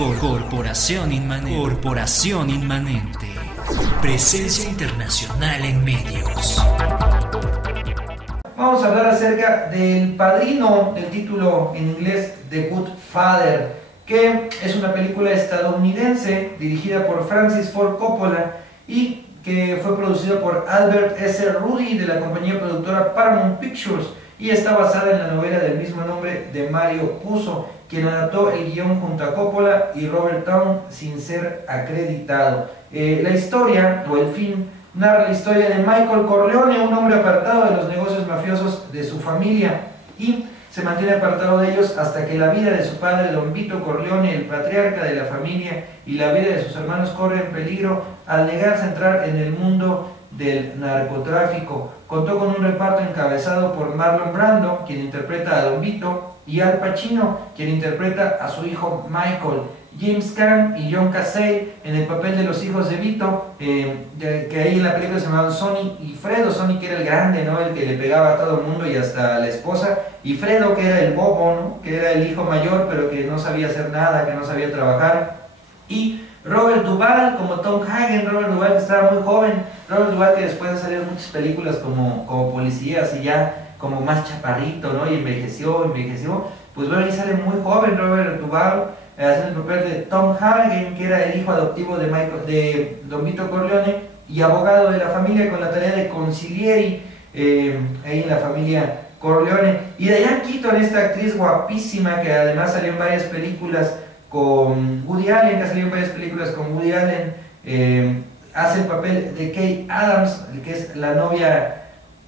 Corporación Inmanente. Corporación Inmanente. Presencia internacional en medios. Vamos a hablar acerca del Padrino, del título en inglés The Good Father, que es una película estadounidense dirigida por Francis Ford Coppola y que fue producida por Albert S. Ruddy de la compañía productora Paramount Pictures y está basada en la novela del mismo nombre de Mario Puzo, quien adaptó el guión junto a Coppola y Robert Towne sin ser acreditado. La historia, o el film, narra la historia de Michael Corleone, un hombre apartado de los negocios mafiosos de su familia, y se mantiene apartado de ellos hasta que la vida de su padre, Don Vito Corleone, el patriarca de la familia, y la vida de sus hermanos corren peligro al negarse a entrar en el mundo del narcotráfico. Contó con un reparto encabezado por Marlon Brando, quien interpreta a Don Vito, y Al Pacino, quien interpreta a su hijo Michael. James Caan y John Cassell en el papel de los hijos de Vito, que ahí en la película se llamaban Sonny y Fredo. Sonny, que era el grande, ¿no?, el que le pegaba a todo el mundo y hasta a la esposa, y Fredo, que era el bobo, ¿no?, que era el hijo mayor pero que no sabía hacer nada, que no sabía trabajar. Y Robert Duvall como Tom Hagen. Robert Duvall, que estaba muy joven. Robert Duvall, que después de salir en muchas películas como policía, así ya como más chaparrito, ¿no?, y envejeció. Pues bueno, ahí sale muy joven Robert Duvall, haciendo el papel de Tom Hagen, que era el hijo adoptivo de Don Vito Corleone y abogado de la familia, con la tarea de consiglieri ahí en la familia Corleone. Y Diane Keaton, esta actriz guapísima que además salió en varias películas con Woody Allen, hace el papel de Kay Adams, que es la novia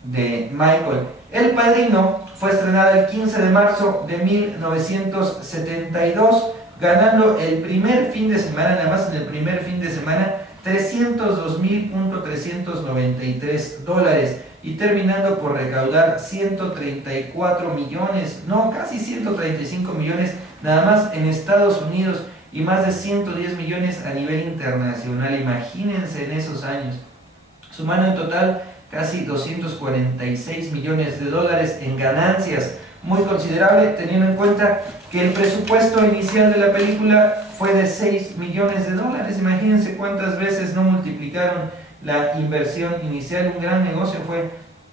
de Michael. El Padrino fue estrenada el 15 de marzo de 1972, ganando el primer fin de semana, nada más en el primer fin de semana, $302,393 y terminando por recaudar 134 millones, no, casi 135 millones nada más en Estados Unidos y más de 110 millones a nivel internacional. Imagínense en esos años, sumando en total casi 246 millones de dólares en ganancias, muy considerable teniendo en cuenta que el presupuesto inicial de la película fue de 6 millones de dólares. Imagínense cuántas veces no multiplicaron la inversión inicial. Un gran negocio fue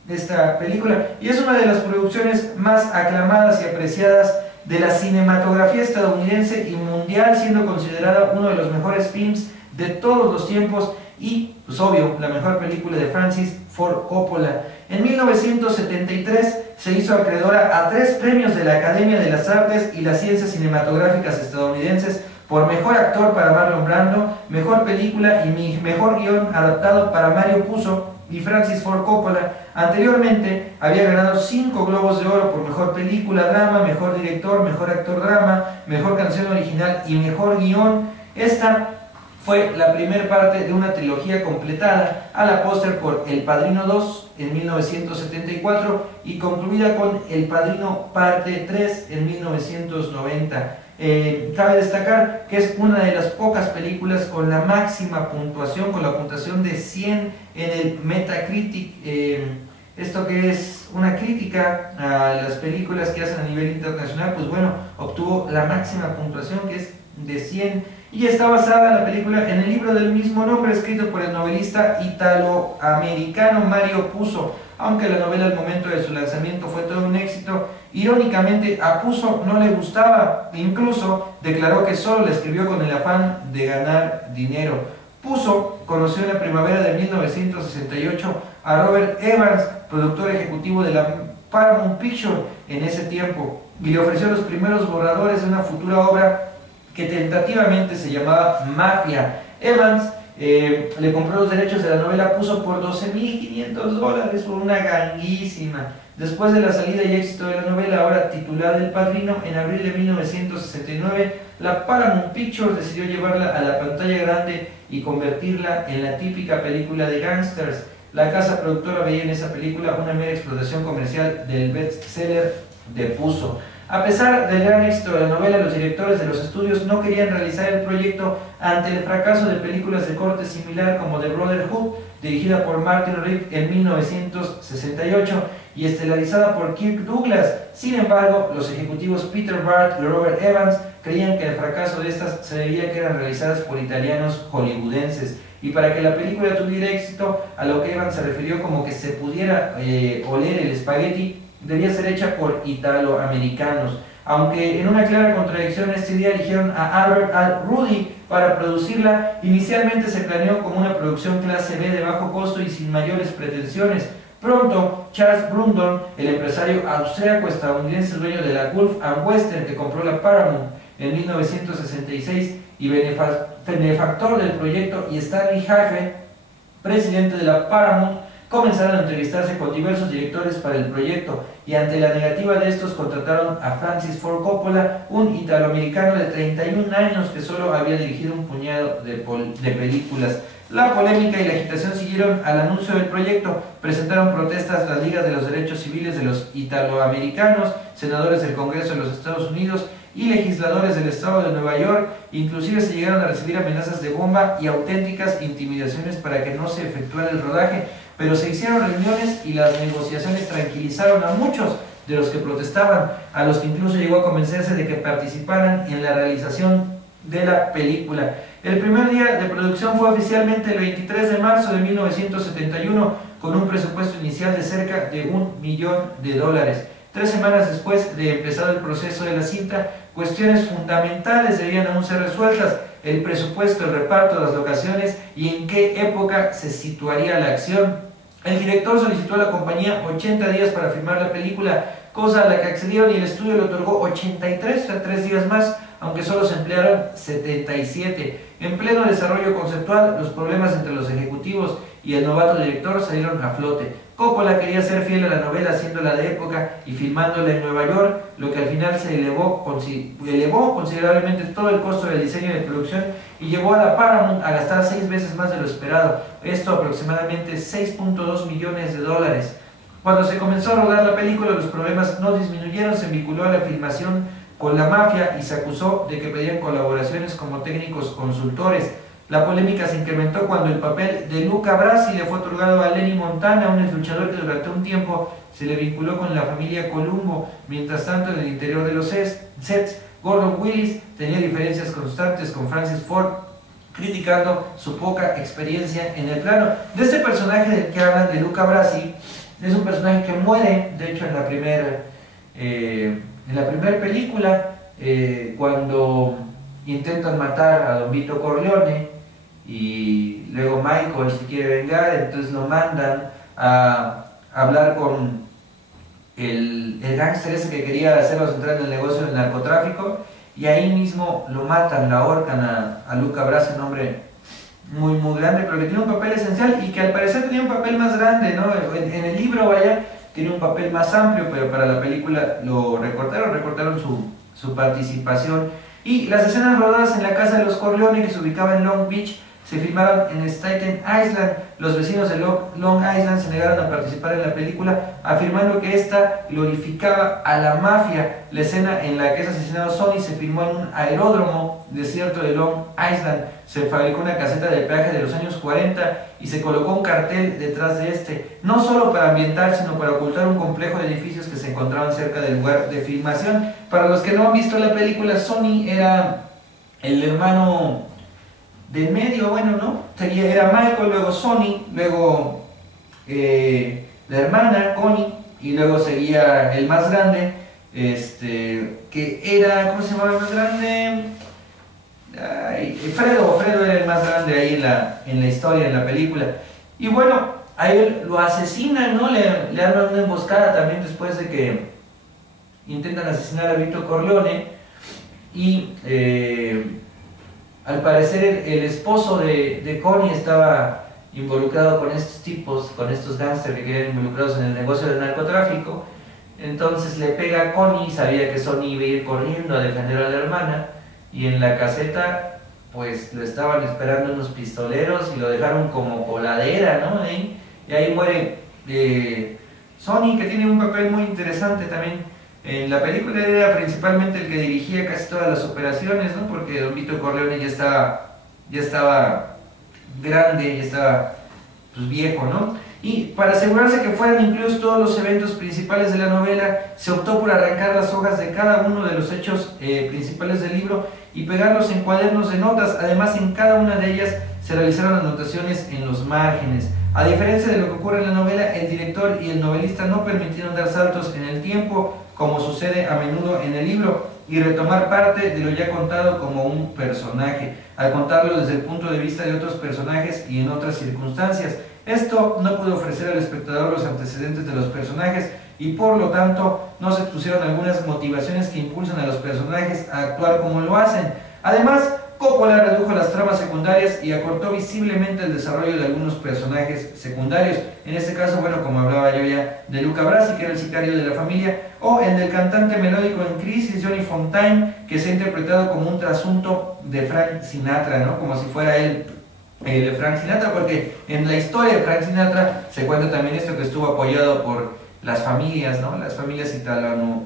esta película y es una de las producciones más aclamadas y apreciadas de la cinematografía estadounidense y mundial, siendo considerada uno de los mejores films de todos los tiempos y, pues obvio, la mejor película de Francis Ford Coppola. En 1973 se hizo acreedora a 3 premios de la Academia de las Artes y las Ciencias Cinematográficas estadounidenses por Mejor Actor para Marlon Brando, Mejor Película y Mejor Guión Adaptado para Mario Puzo y Francis Ford Coppola. Anteriormente había ganado 5 Globos de Oro por Mejor Película Drama, Mejor Director, Mejor Actor Drama, Mejor Canción Original y Mejor Guión. Esta fue la primera parte de una trilogía completada a la póster por El Padrino 2 en 1974 y concluida con El Padrino Parte 3 en 1990. Cabe destacar que es una de las pocas películas con la máxima puntuación, con la puntuación de 100 en el Metacritic, esto que es una crítica a las películas que hacen a nivel internacional. Pues bueno, obtuvo la máxima puntuación, que es de 100, y está basada la película en el libro del mismo nombre, escrito por el novelista italoamericano Mario Puzo. Aunque la novela al momento de su lanzamiento fue todo un éxito, irónicamente a Puzo no le gustaba, incluso declaró que solo la escribió con el afán de ganar dinero. Puzo conoció en la primavera de 1968 a Robert Evans, productor ejecutivo de la Paramount Pictures en ese tiempo, y le ofreció los primeros borradores de una futura obra que tentativamente se llamaba Mafia. Evans le compró los derechos de la novela Puzo por $12,500, por una ganguísima. Después de la salida y éxito de la novela, ahora titulada El Padrino, en abril de 1969, la Paramount Pictures decidió llevarla a la pantalla grande y convertirla en la típica película de gangsters. La casa productora veía en esa película una mera explotación comercial del bestseller de Puzo. A pesar del gran éxito de la novela, los directores de los estudios no querían realizar el proyecto ante el fracaso de películas de corte similar como The Brotherhood, dirigida por Martin Ritt en 1968, y estelarizada por Kirk Douglas. Sin embargo, los ejecutivos Peter Bart y Robert Evans creían que el fracaso de estas se debía a que eran realizadas por italianos hollywoodenses, y para que la película tuviera éxito, a lo que Evans se refirió como que se pudiera oler el espagueti, debía ser hecha por italoamericanos. Aunque en una clara contradicción, este día eligieron a Albert Rudy para producirla. Inicialmente se planeó como una producción clase B de bajo costo y sin mayores pretensiones. Pronto, Charles Brundon, el empresario austriaco-estadounidense dueño de la Gulf and Western, que compró la Paramount en 1966 y benefactor del proyecto, y Stanley Hafen, presidente de la Paramount, comenzaron a entrevistarse con diversos directores para el proyecto, y ante la negativa de estos contrataron a Francis Ford Coppola, un italoamericano de 31 años que solo había dirigido un puñado de películas. La polémica y la agitación siguieron al anuncio del proyecto. Presentaron protestas las ligas de los derechos civiles de los italoamericanos, senadores del Congreso de los Estados Unidos y legisladores del estado de Nueva York. Inclusive se llegaron a recibir amenazas de bomba y auténticas intimidaciones para que no se efectuara el rodaje, pero se hicieron reuniones y las negociaciones tranquilizaron a muchos de los que protestaban, a los que incluso llegó a convencerse de que participaran en la realización de la película. El primer día de producción fue oficialmente el 23 de marzo de 1971, con un presupuesto inicial de cerca de $1 millón. 3 semanas después de empezar el proceso de la cinta, cuestiones fundamentales debían aún ser resueltas: el presupuesto, el reparto, las locaciones y en qué época se situaría la acción. El director solicitó a la compañía 80 días para filmar la película, cosa a la que accedieron, y el estudio le otorgó 83, o sea, 3 días más, aunque solo se emplearon 77. En pleno desarrollo conceptual, los problemas entre los ejecutivos y el novato director salieron a flote. Coppola quería ser fiel a la novela, haciéndola de época y filmándola en Nueva York, lo que al final se elevó considerablemente todo el costo del diseño de producción y llevó a la Paramount a gastar 6 veces más de lo esperado, esto aproximadamente $6.2 millones. Cuando se comenzó a rodar la película, los problemas no disminuyeron. Se vinculó a la filmación con la mafia y se acusó de que pedían colaboraciones como técnicos consultores. La polémica se incrementó cuando el papel de Luca Brasi le fue otorgado a Lenny Montana, un exluchador que durante un tiempo se le vinculó con la familia Columbo. Mientras tanto, en el interior de los sets, Gordon Willis tenía diferencias constantes con Francis Ford, criticando su poca experiencia en el plano. De este personaje del que hablan, de Luca Brasi, es un personaje que muere, de hecho, en la primera película, cuando intentan matar a Don Vito Corleone, y luego Michael se quiere vengar, entonces lo mandan a hablar con el gángster ese que quería hacerlos entrar en el negocio del narcotráfico, y ahí mismo lo matan, la ahorcan a Luca Brasi, un hombre muy muy grande, pero que tiene un papel esencial y que al parecer tenía un papel más grande, ¿no? En el libro, vaya, tiene un papel más amplio, pero para la película lo recortaron su participación. Y las escenas rodadas en la casa de los Corleone, que se ubicaba en Long Beach, se filmaron en Staten Island. Los vecinos de Long Island se negaron a participar en la película, afirmando que esta glorificaba a la mafia. La escena en la que es asesinado Sonny se filmó en un aeródromo desierto de Long Island. Se fabricó una caseta de peaje de los años 40 y se colocó un cartel detrás de este, no solo para ambientar, sino para ocultar un complejo de edificios que se encontraban cerca del lugar de filmación. Para los que no han visto la película, Sonny era el hermano del medio, bueno, ¿no? Era Michael, luego Sonny, luego la hermana Connie, y luego seguía el más grande, que era, ¿cómo se llamaba el más grande? Fredo era el más grande ahí en la historia, en la película. Y bueno, a él lo asesinan, ¿no? Le arman una emboscada también después de que intentan asesinar a Vito Corleone, y al parecer el esposo de Connie estaba involucrado con estos tipos, con estos gángsters que querían involucrados en el negocio del narcotráfico. Entonces le pega a Connie, sabía que Sonny iba a ir corriendo a defender a la hermana, y en la caseta pues lo estaban esperando unos pistoleros y lo dejaron como coladera, ¿no? Y ahí muere Sonny, que tiene un papel muy interesante también. En la película era principalmente el que dirigía casi todas las operaciones, ¿no? Porque Don Vito Corleone ya estaba grande, ya estaba pues viejo, ¿no? Y para asegurarse que fueran incluidos todos los eventos principales de la novela, se optó por arrancar las hojas de cada uno de los hechos principales del libro y pegarlos en cuadernos de notas. Además, en cada una de ellas se realizaron anotaciones en los márgenes. A diferencia de lo que ocurre en la novela, el director y el novelista no permitieron dar saltos en el tiempo, como sucede a menudo en el libro, y retomar parte de lo ya contado como un personaje, al contarlo desde el punto de vista de otros personajes y en otras circunstancias. Esto no pudo ofrecer al espectador los antecedentes de los personajes y por lo tanto no se expusieron algunas motivaciones que impulsan a los personajes a actuar como lo hacen. Además, Coppola redujo las tramas secundarias y acortó visiblemente el desarrollo de algunos personajes secundarios. En este caso, bueno, como hablaba yo ya de Luca Brasi, que era el sicario de la familia, o el del cantante melódico en crisis, Johnny Fontane, que se ha interpretado como un trasunto de Frank Sinatra, ¿no? Como si fuera él de Frank Sinatra, porque en la historia de Frank Sinatra se cuenta también esto, que estuvo apoyado por las familias, ¿no? Las familias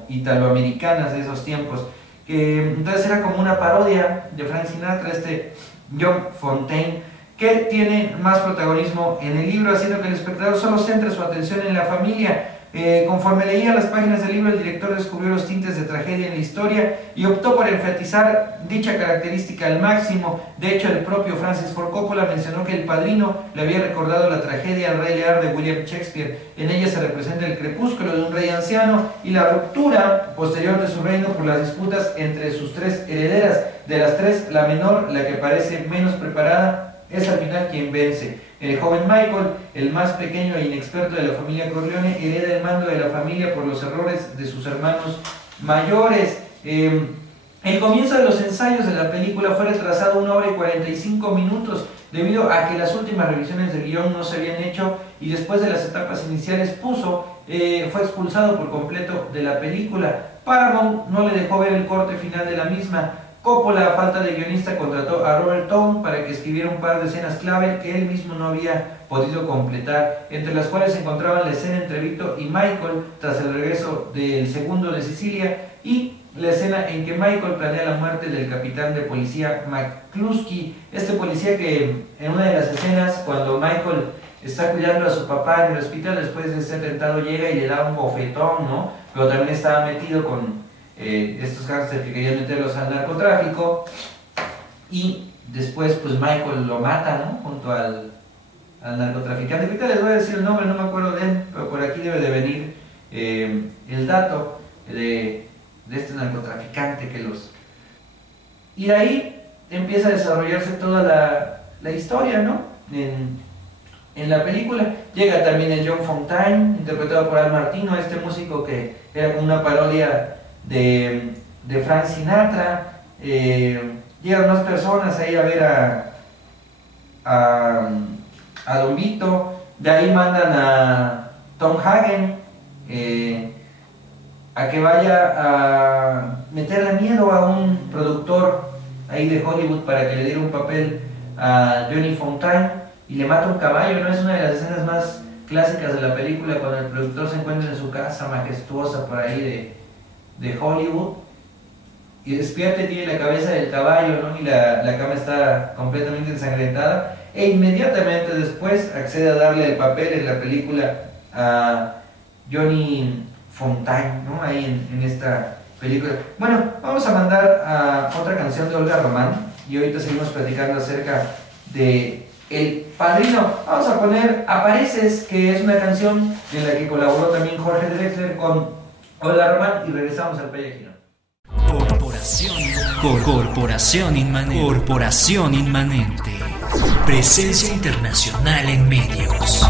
italoamericanas de esos tiempos, que entonces era como una parodia de Frank Sinatra, John Fontane, que tiene más protagonismo en el libro, haciendo que el espectador solo centre su atención en la familia. Conforme leía las páginas del libro, el director descubrió los tintes de tragedia en la historia y optó por enfatizar dicha característica al máximo. De hecho, el propio Francis Ford Coppola mencionó que El Padrino le había recordado la tragedia al Rey Lear de William Shakespeare. En ella se representa el crepúsculo de un rey anciano y la ruptura posterior de su reino por las disputas entre sus tres herederas. De las tres, la menor, la que parece menos preparada, es al final quien vence. El joven Michael, el más pequeño e inexperto de la familia Corleone, hereda el mando de la familia por los errores de sus hermanos mayores. El comienzo de los ensayos de la película fue retrasado 1 hora y 45 minutos debido a que las últimas revisiones del guión no se habían hecho y después de las etapas iniciales fue expulsado por completo de la película. Paramount no le dejó ver el corte final de la misma. Coppola, a falta de guionista, contrató a Robert Towne para que escribiera un par de escenas clave que él mismo no había podido completar, entre las cuales se encontraban la escena entre Vito y Michael tras el regreso del segundo de Sicilia y la escena en que Michael planea la muerte del capitán de policía McCluskey, este policía que en una de las escenas, cuando Michael está cuidando a su papá en el hospital después de ser atentado, llega y le da un bofetón, ¿no? Pero también estaba metido con estos gángsters que querían meterlos al narcotráfico, y después pues Michael lo mata, ¿no? Junto al narcotraficante. Ahorita les voy a decir el nombre, no me acuerdo de él, pero por aquí debe de venir el dato de este narcotraficante que los... Y de ahí empieza a desarrollarse toda la historia, ¿no? En la película llega también el John Fontane, interpretado por Al Martino, este músico que era como una parodia de Frank Sinatra. Llegan más personas ahí a ver a Don Vito. De ahí mandan a Tom Hagen a que vaya a meterle miedo a un productor ahí de Hollywood para que le diera un papel a Johnny Fontane, y le mata un caballo, ¿no? Es una de las escenas más clásicas de la película, cuando el productor se encuentra en su casa majestuosa por ahí de Hollywood y despierta y tiene la cabeza del caballo, ¿no? Y la cama está completamente ensangrentada, e inmediatamente después accede a darle el papel en la película a Johnny Fontane, ¿no? Ahí en esta película. Bueno, vamos a mandar a otra canción de Olga Román y ahorita seguimos platicando acerca de El Padrino. Vamos a poner Apareces, que es una canción en la que colaboró también Jorge Drexler con Olga Román, y regresamos al Pellejino. Corporación Inmanente. Presencia internacional en medios.